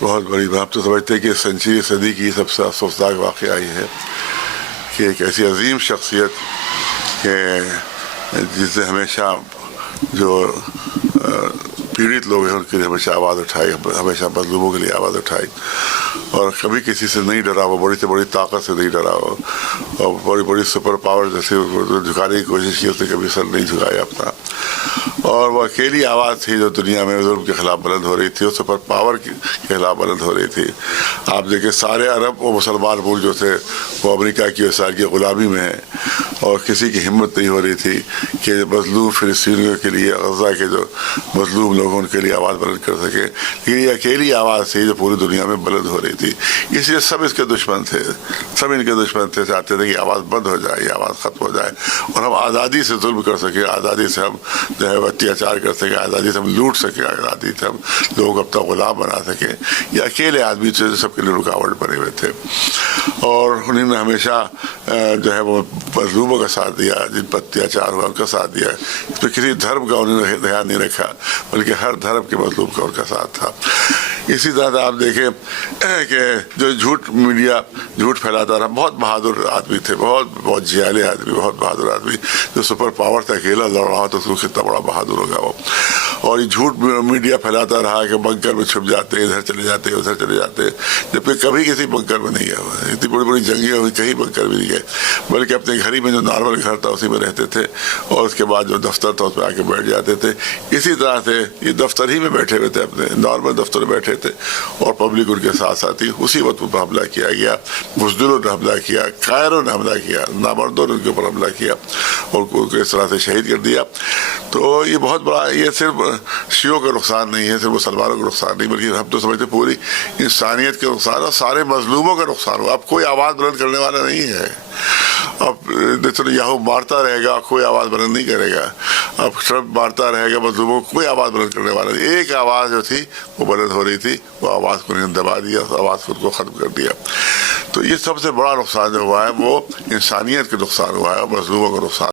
بہت بڑی بات تو سمجھتے ہیں کہ سینچری صدی کی سب سے افسوسناک واقعہ یہ ہے کہ ایک ایسی عظیم شخصیت کہ جس سے ہمیشہ جو پیڑت لوگ ہیں ان کے لیے ہمیشہ آواز اٹھائی، ہمیشہ مظلوموں کے لیے آواز اٹھائی، اور کبھی کسی سے نہیں ڈرا، وہ بڑی سے بڑی طاقت سے نہیں ڈرا، اور بڑی بڑی سپر پاور جیسے جھکانے کی کوشش کی، اس نے کبھی سر نہیں جھکایا اپنا، اور وہ اکیلی آواز تھی جو دنیا میں ظلم کے خلاف بلند ہو رہی تھی، اور سپر پاور کے خلاف بلند ہو رہی تھی۔ آپ دیکھیں سارے عرب و مسلمان ملک جو تھے وہ امریکہ کی اسرائیل کی غلامی میں ہیں، اور کسی کی ہمت نہیں ہو رہی تھی کہ مظلوم فلسطینیوں کے لیے، غزہ کے جو مظلوم لوگ ان کے لیے آواز بلند کر سکے، لیکن یہ اکیلی آواز تھی جو پوری دنیا میں بلند ہو رہی تھی۔ اس لیے سب اس کے دشمن تھے، سب ان کے دشمن تھے، چاہتے تھے کہ آواز بند ہو جائے، یہ آواز ختم ہو جائے، اور ہم آزادی سے ظلم کر سکیں، آزادی سے ہم جو ہے اتیاچار کر سکیں، آزادی سے ہم لوٹ سکیں، آزادی سے ہم لوگوں کو اپنا غلام بنا سکیں۔ یہ اکیلے آدمی تھے جو سب کے لیے رکاوٹ بنے ہوئے تھے، اور انہوں نے ہمیشہ جو ہے وہ مظلوموں کا ساتھ دیا، جن پر اتیاچار ہوا ان کا ساتھ دیا، اس پہ کسی دھرم کا انہوں نے دھیان نہیں رکھا، بلکہ ہر دھرم کے مظلوم کا ان کا ساتھ تھا۔ اسی طرح آپ دیکھیں کہ جو جھوٹ میڈیا جھوٹ پھیلاتا رہا، بہت بہادر آدمی تھے، بہت جیالے آدمی، بہت بہادر آدمی، جو سپر پاور تھا، اکیلا لڑ رہا تو اس کو کتنا بڑا بہادر ہوگا وہ۔ اور یہ جھوٹ میڈیا پھیلاتا رہا کہ بنکر میں چھپ جاتے، ادھر چلے جاتے، ادھر چلے جاتے، جبکہ کبھی کسی بنکر میں نہیں گیا ہوا، اتنی بڑی بڑی جنگیں ہوئی، کہیں بنکر بھی نہیں گئے، بلکہ اپنے گھر ہی میں جو نارمل گھر تھا اسی میں رہتے تھے، اور اس کے بعد جو دفتر تھا اس میں آ کے بیٹھ جاتے تھے۔ اسی طرح سے یہ دفتر ہی میں بیٹھے ہوئے تھے، اپنے نارمل دفتر میں بیٹھے تھے، اور پبلک ان کے ساتھ ساتھ ہی اسی وقت ان پر حملہ کیا گیا، بزدلوں نے حملہ کیا، قائروں نے حملہ کیا، نامردوں نے ان کے اوپر حملہ کیا، اور ان کو اس طرح سے شہید کر دیا۔ تو یہ بہت بڑا، یہ صرف شیعوں کا نقصان نہیں ہے، صرف مسلمانوں کا نقصان نہیں، بلکہ ہم تو سمجھتے پوری انسانیت کے نقصان اور سارے مظلوموں کا نقصان ہوا۔ اب کوئی آواز بلند کرنے والا نہیں ہے، اب یہو مارتا رہے گا، کوئی آواز بلند نہیں کرے گا، اب ٹرمپ مارتا رہے گا مظلوموں کو، کوئی آواز بلند کرنے والا نہیں۔ ایک آواز جو تھی وہ بلند ہو رہی تھی، وہ آواز کو انہوں نے دبا دیا، آواز خود کو ختم کر دیا۔ تو یہ سب سے بڑا نقصان جو ہوا ہے وہ انسانیت کا نقصان ہوا ہے، اور مظلوموں کا نقصان